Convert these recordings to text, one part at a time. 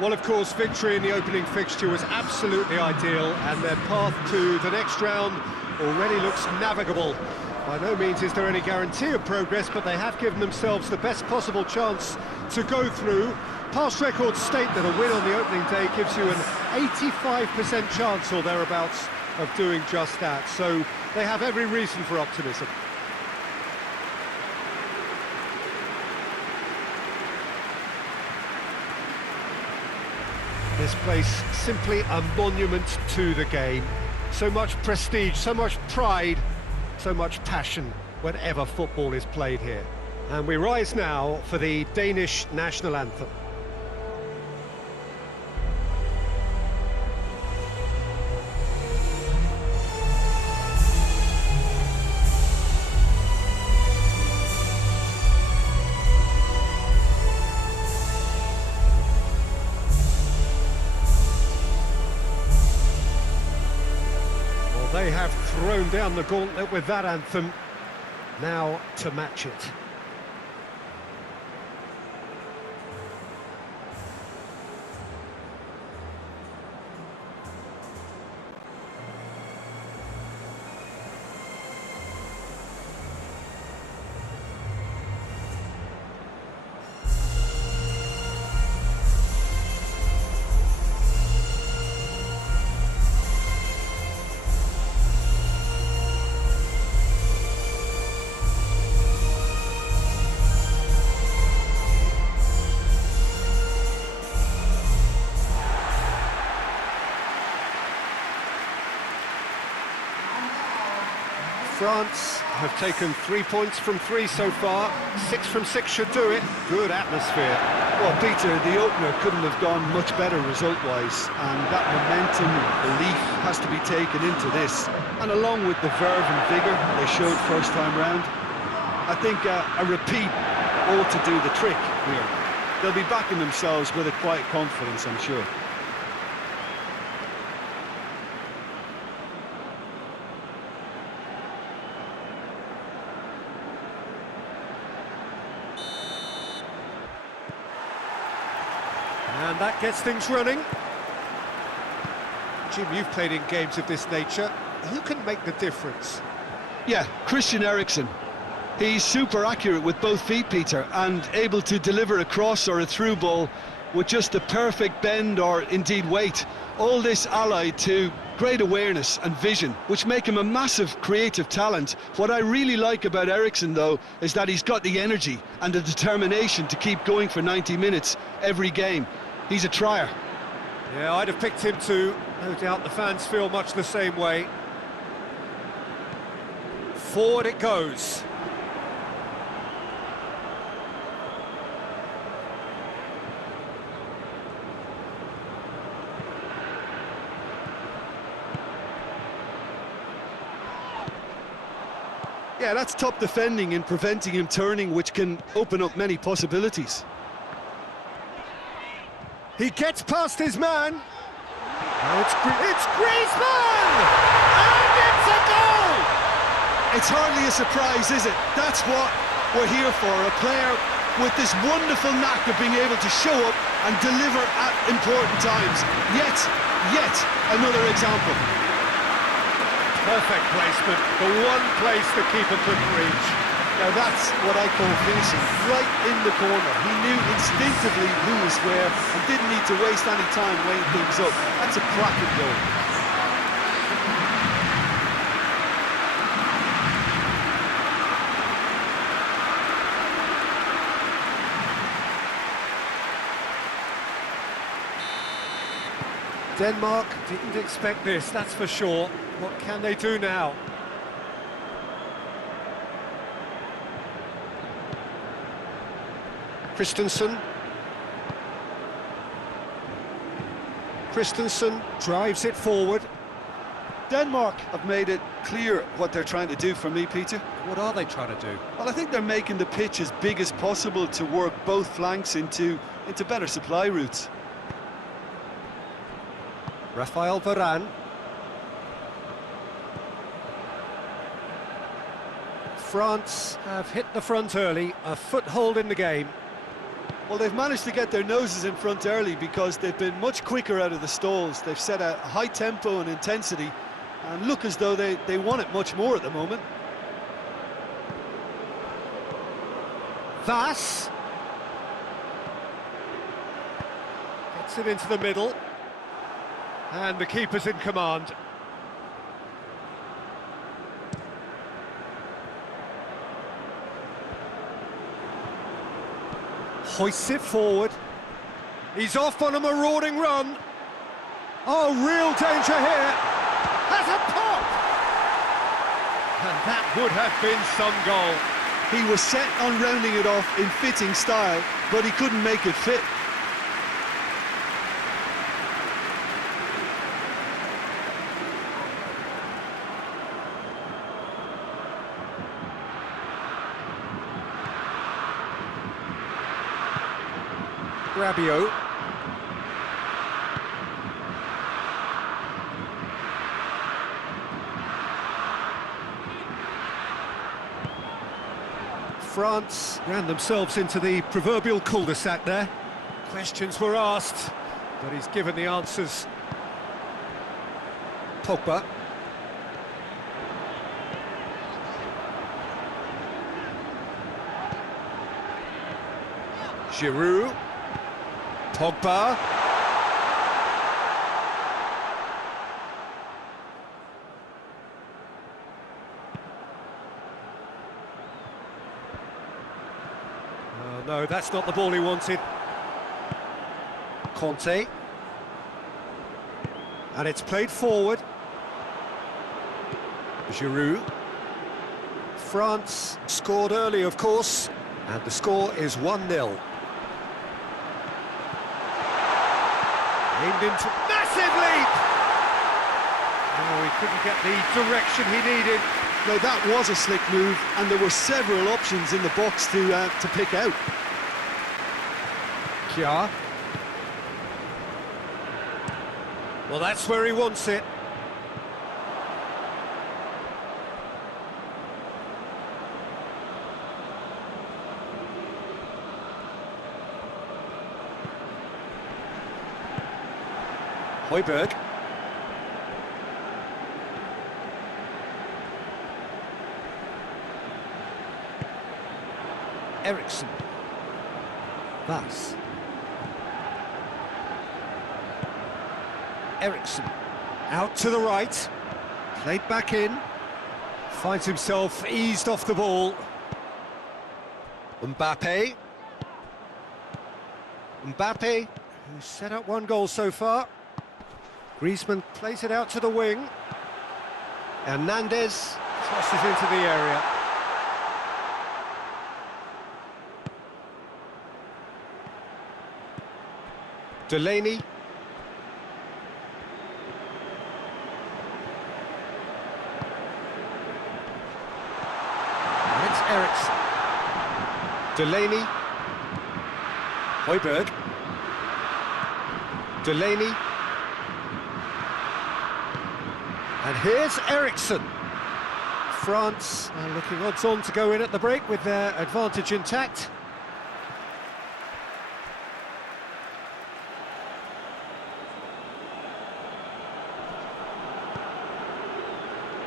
Well, of course, victory in the opening fixture was absolutely ideal, and their path to the next round already looks navigable. By no means is there any guarantee of progress, but they have given themselves the best possible chance to go through. Past records state that a win on the opening day gives you an 85% chance or thereabouts of doing just that, so they have every reason for optimism. This place simply a monument to the game. So much prestige, so much pride, so much passion whenever football is played here. And we rise now for the Danish national anthem. They have thrown down the gauntlet with that anthem, now to match it. France have taken 3 points from 3 so far. 6 from 6 should do it. Good atmosphere. Well, Peter, the opener couldn't have gone much better result-wise, and that momentum and belief has to be taken into this. And along with the verve and vigour they showed first time round, I think a repeat ought to do the trick here. They'll be backing themselves with a quiet confidence, I'm sure. And that gets things running. Jim, you've played in games of this nature. Who can make the difference? Yeah, Christian Eriksen. He's super accurate with both feet, Peter, and able to deliver a cross or a through ball with just the perfect bend or indeed weight. All this allied to great awareness and vision, which make him a massive creative talent. What I really like about Eriksen, though, is that he's got the energy and the determination to keep going for 90 minutes every game. He's a trier. Yeah, I'd have picked him too. No doubt the fans feel much the same way. Forward it goes. Yeah, that's top defending and preventing him turning, which can open up many possibilities. He gets past his man. Now it's Griezmann! And it's a goal! It's hardly a surprise, is it? That's what we're here for, a player with this wonderful knack of being able to show up and deliver at important times. Yet another example. Perfect placement, the one place the keeper couldn't reach. Now that's what I call finishing, right in the corner. He knew instinctively who was where and didn't need to waste any time weighing things up. That's a cracking goal. Denmark didn't expect this, that's for sure. What can they do now? Christensen drives it forward. Denmark have made it clear what they're trying to do for me, Peter. What are they trying to do? Well, I think they're making the pitch as big as possible to work both flanks into better supply routes. Rafael Varane. France have hit the front early, a foothold in the game. Well, they've managed to get their noses in front early because they've been much quicker out of the stalls. They've set a high tempo and intensity and look as though they want it much more at the moment. Vass gets it into the middle, and the keeper's in command. Hoists it forward. He's off on a marauding run. Oh, real danger here. Has a pop! And that would have been some goal. He was set on rounding it off in fitting style, but he couldn't make it fit. Rabiot. France ran themselves into the proverbial cul-de-sac there. Questions were asked, but he's given the answers. Pogba. Giroud. Pogba. Oh, no, that's not the ball he wanted. Conte. And it's played forward. Giroud. France scored early, of course, and the score is 1-0. Aimed into massive leap! No, he couldn't get the direction he needed. Now that was a slick move, and there were several options in the box to pick out. Kjaer. Well, that's where he wants it. Højbjerg. Eriksson. Vass. Eriksson. Out to the right. Played back in. Finds himself eased off the ball. Mbappe. Mbappe, who's set up one goal so far. Griezmann plays it out to the wing. Hernandez crosses into the area. Delaney. And it's Eriksson. Delaney. Højbjerg. Delaney. And here's Eriksson. France are looking odds on to go in at the break with their advantage intact.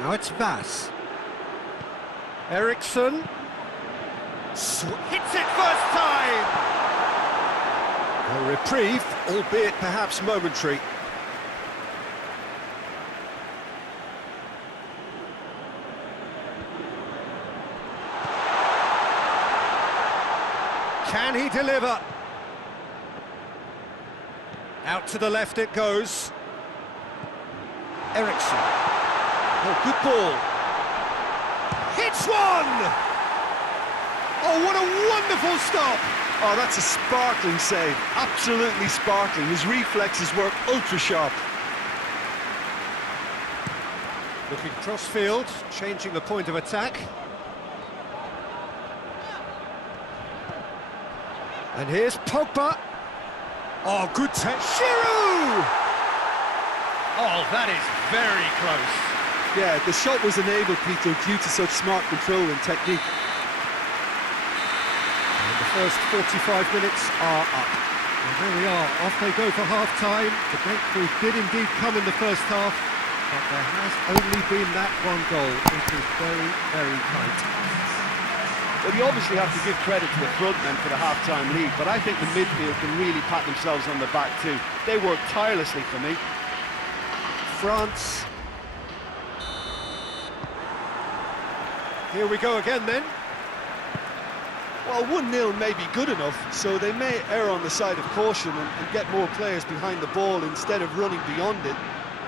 Now it's Vass. Eriksson. Hits it first time! A reprieve, albeit perhaps momentary. Can he deliver? Out to the left it goes. Eriksson. Oh, good ball. Hits one! Oh, what a wonderful stop! Oh, that's a sparkling save. Absolutely sparkling. His reflexes work ultra-sharp. Looking cross-field, changing the point of attack. And here's Pogba. Oh, good touch. Giroud! Oh, that is very close. Yeah, the shot was enabled, Peter, due to such smart control and technique. And the First 45 minutes are up. And there we are, off they go for half-time. The breakthrough did indeed come in the first half, but there has only been that one goal. It is very, very tight. Well, you obviously have to give credit to the front men for the half-time lead, but I think the midfield can really pat themselves on the back too. They work tirelessly for me. France. Here we go again then. Well, 1-0 may be good enough, so they may err on the side of caution and get more players behind the ball instead of running beyond it.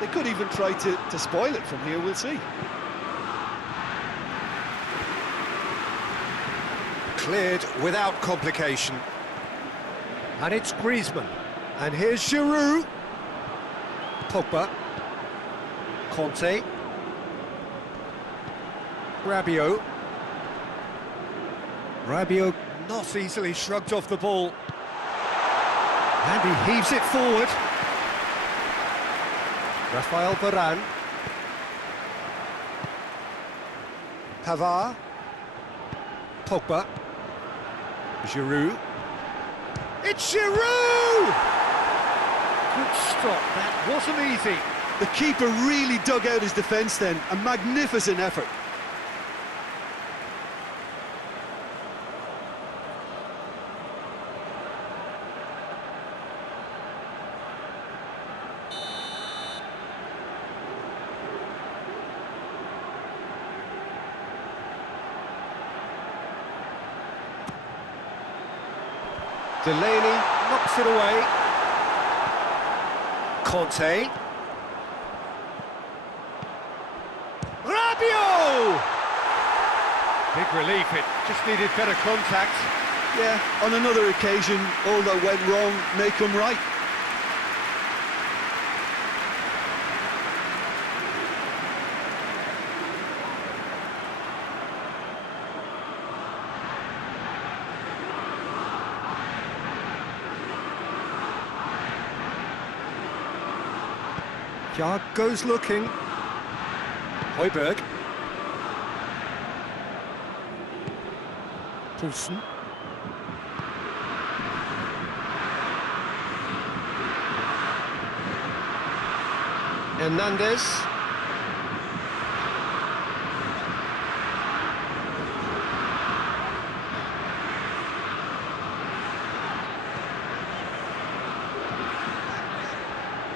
They could even try to spoil it from here, we'll see. Cleared without complication. And it's Griezmann. And here's Giroud. Pogba. Conte. Rabiot. Rabiot not easily shrugged off the ball. And he heaves it forward. Rafael Varane. Pavard. Pogba. Giroud. It's Giroud! Good stop, that wasn't easy. The keeper really dug out his defence then, a magnificent effort. Delaney knocks it away. Conte. Rabiot! Big relief, it just needed better contact. Yeah, on another occasion, all that went wrong may come right. Jarg goes looking. Højbjerg. Poulsen. Hernandez.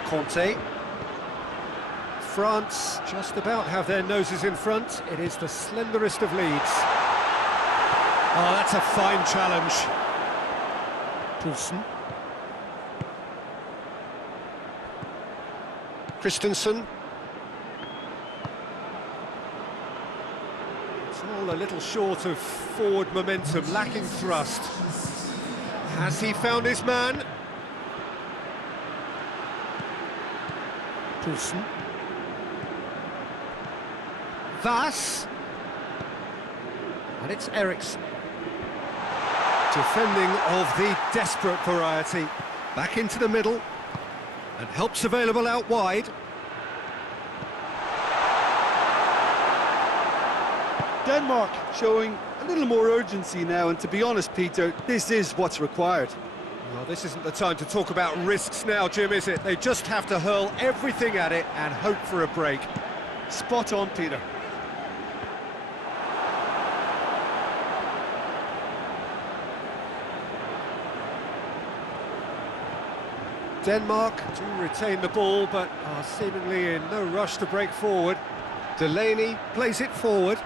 Conte. France just about have their noses in front. It is the slenderest of leads. Oh, that's a fine challenge. Poulsen. Christensen. It's all a little short of forward momentum, lacking thrust. Has he found his man? Poulsen. Vass. And it's Eriksson. Defending of the desperate variety. Back into the middle. And help's available out wide. Denmark showing a little more urgency now, and to be honest, Peter, this is what's required. Well, this isn't the time to talk about risks now, Jim, is it? They just have to hurl everything at it and hope for a break. Spot on, Peter. Denmark do retain the ball, but are seemingly in no rush to break forward. Delaney plays it forward.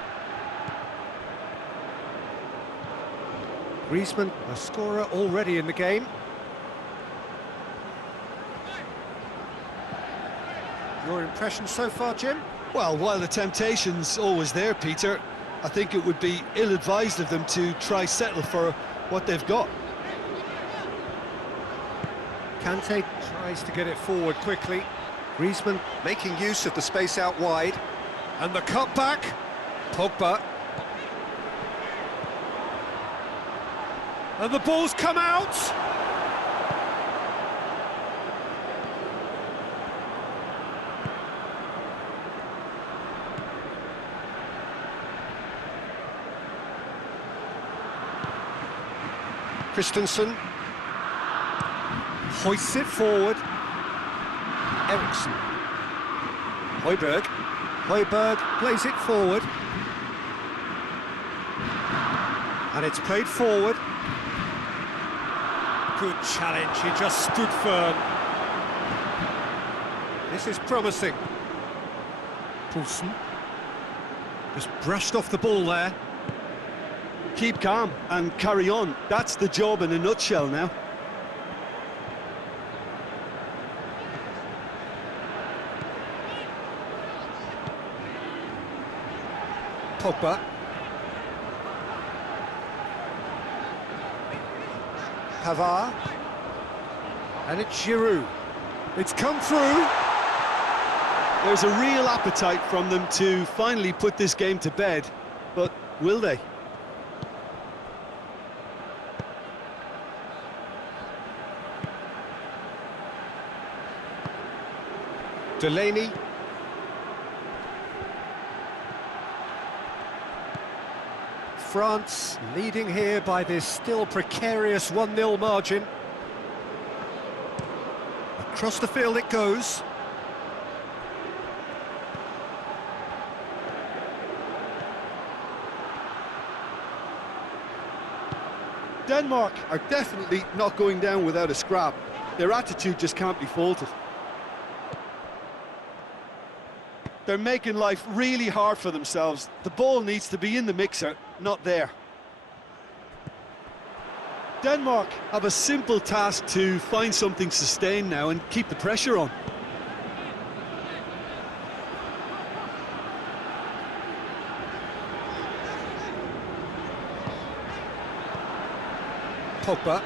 Griezmann, a scorer already in the game. Your impression so far, Jim? Well, while the temptation's always there, Peter, I think it would be ill-advised of them to try settle for what they've got. Kante tries to get it forward quickly. Griezmann making use of the space out wide. And the cutback. Pogba. And the ball's come out! Christensen hoists it forward. Eriksson. Højbjerg plays it forward. And it's played forward. Good challenge, he just stood firm. This is promising. Poulsen just brushed off the ball there. Keep calm and carry on. That's the job in a nutshell now. Pogba. Pavard. And it's Giroud. It's come through. There's a real appetite from them to finally put this game to bed, but will they? Delaney. France leading here by this still precarious 1-0 margin. Across the field it goes. Denmark are definitely not going down without a scrap. Their attitude just can't be faulted. They're making life really hard for themselves. The ball needs to be in the mixer, not there. Denmark have a simple task to find something sustained now and keep the pressure on. Pogba.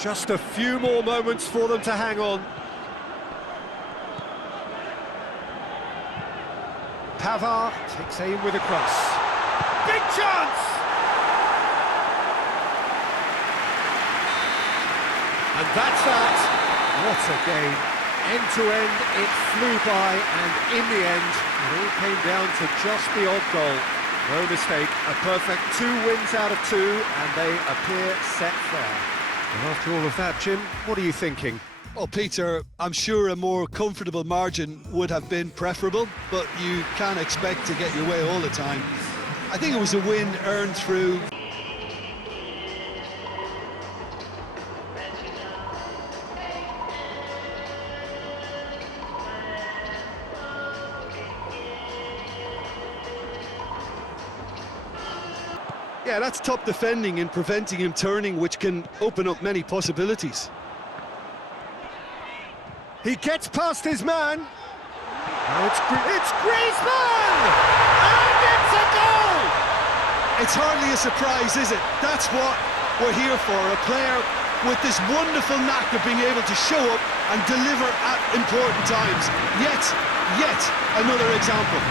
Just a few more moments for them to hang on. Pavard takes aim with a cross. Big chance! And that's that. What a game. End to end, it flew by, and in the end, it all came down to just the odd goal. No mistake, a perfect 2 wins out of 2, and they appear set fair. And after all of that, Jim, what are you thinking? Well, Peter, I'm sure a more comfortable margin would have been preferable, but you can't expect to get your way all the time. I think it was a win earned through... Yeah, that's top defending and preventing him turning, which can open up many possibilities. He gets past his man. Now it's Griezmann! And it's a goal! It's hardly a surprise, is it? That's what we're here for, a player with this wonderful knack of being able to show up and deliver at important times. Yet another example.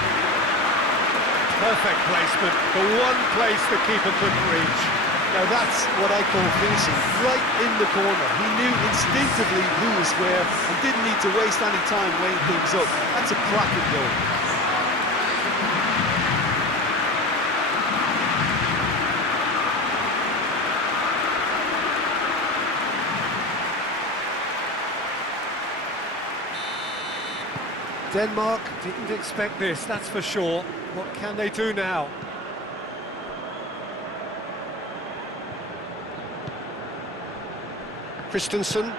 Perfect placement, the one place the keeper couldn't reach. Now that's what I call finishing, right in the corner. He knew instinctively who was where and didn't need to waste any time weighing things up. That's a cracking goal. Denmark didn't expect this, that's for sure. What can they do now? Christensen.